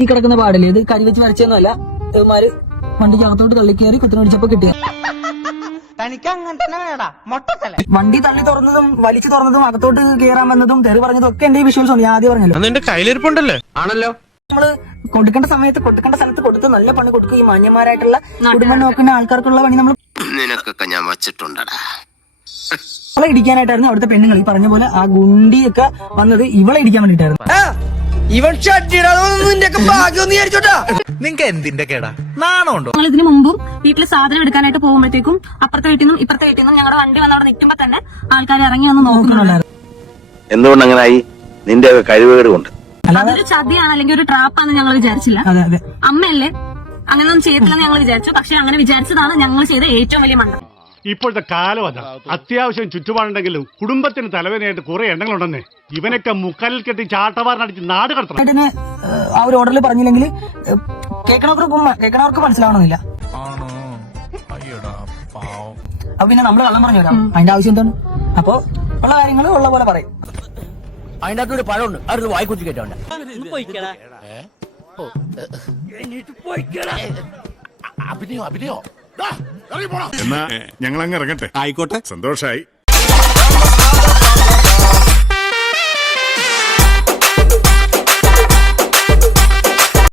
ഈ കിടക്കുന്ന പാടില്ലേ, ഇത് കരിവെച്ച് വരച്ചൊന്നുമല്ല. ഇവന്മാര് വണ്ടിക്ക് അകത്തോട്ട് തള്ളി കയറി കുത്തിനെ പിടിച്ചപ്പോ കിട്ടിയ വണ്ടി തള്ളി തുറന്നതും വലിച്ചു തുറന്നതും അകത്തോട്ട് കയറാൻ വന്നതും തെറി പറഞ്ഞതും ഒക്കെ എന്റെ വിഷ്വൽസ് ഉണ്ട്. ഞാൻ ആദ്യം പറഞ്ഞല്ലോ കയ്യിലിരിപ്പുണ്ടല്ലേ ആണല്ലോ. നമ്മള് കൊടുക്കേണ്ട സമയത്ത് കൊടുക്കേണ്ട സ്ഥലത്ത് കൊടുത്ത് നല്ല പണി കൊടുക്കും. ഈ മാന്യന്മാരായിട്ടുള്ള കുടുംബം നോക്കുന്ന ആൾക്കാർക്കുള്ള പണി നമ്മൾ നിനക്കൊക്കെ ഞാൻ വച്ചിട്ടുണ്ടടാ. ഇവളെ ഇടിക്കാനായിട്ടായിരുന്നു അവിടുത്തെ പെണ്ണുങ്ങൾ. ഈ പറഞ്ഞ പോലെ ആ ഗുണ്ടിയൊക്കെ വന്നത് ഇവളെ ഇടിക്കാൻ വേണ്ടിട്ടായിരുന്നു. നിങ്ങക്ക് എന്തിന്റെ കേടാ, നാണമുണ്ടോ? ഞങ്ങൾ ഇതിനു മുമ്പും വീട്ടിൽ സാധനം എടുക്കാനായിട്ട് പോകുമ്പോഴത്തേക്കും അപ്പുറത്തെ വീട്ടിൽ നിന്നും ഇപ്പുറത്തെ വീട്ടിൽ നിന്നും ഞങ്ങളുടെ വണ്ടി വന്ന് അവിടെ നിൽക്കുമ്പോ തന്നെ ആൾക്കാർ ഇറങ്ങി വന്ന് നോക്കുന്നുണ്ടായിരുന്നു. എന്തുകൊണ്ട് അങ്ങനായി? നിന്റെ കഴിവുകേട് കൊണ്ട്. അതൊരു ചതിയാണ് അല്ലെങ്കിൽ ഒരു ട്രാപ്പാന്ന് ഞങ്ങൾ വിചാരിച്ചില്ല. അമ്മയല്ലേ അങ്ങനെയൊന്നും ചെയ്യത്തില്ലെന്ന് ഞങ്ങൾ വിചാരിച്ചു. പക്ഷെ അങ്ങനെ വിചാരിച്ചതാണ് ഞങ്ങൾ ചെയ്ത ഏറ്റവും വലിയ മണ്ടം. ഇപ്പോഴത്തെ കാലം അതാ. അത്യാവശ്യം ചുറ്റുപാടുണ്ടെങ്കിലും കുടുംബത്തിന് തലവേദനയായിട്ട് കുറെ എണ്ണങ്ങളുണ്ടെന്നേ. ഇവനൊക്കെ മുക്കാലിൽ കെട്ടി ചാട്ടവാറിനടിച്ച് നാട് കടത്തണം. ആ ഒരു ഓർഡറിൽ പറഞ്ഞില്ലെങ്കിൽ കേൾക്കണവർക്ക് മനസ്സിലാവണമെന്നില്ല. അപ്പൊ പിന്നെ നമ്മള് കള്ളം പറഞ്ഞു വരാം. അതിന്റെ ആവശ്യം എന്താണ്? അപ്പൊ ഉള്ള കാര്യങ്ങൾ ഉള്ള പോലെ പറയും. അതിന്റെ അകത്തൊരു പഴമുണ്ട്, അത് വായിക്കുറിച്ച് കേട്ടോണ്ട്. എന്നാ ഞങ്ങൾ അങ്ങ് ഇറങ്ങട്ടെ. ആയിക്കോട്ടെ, സന്തോഷായി.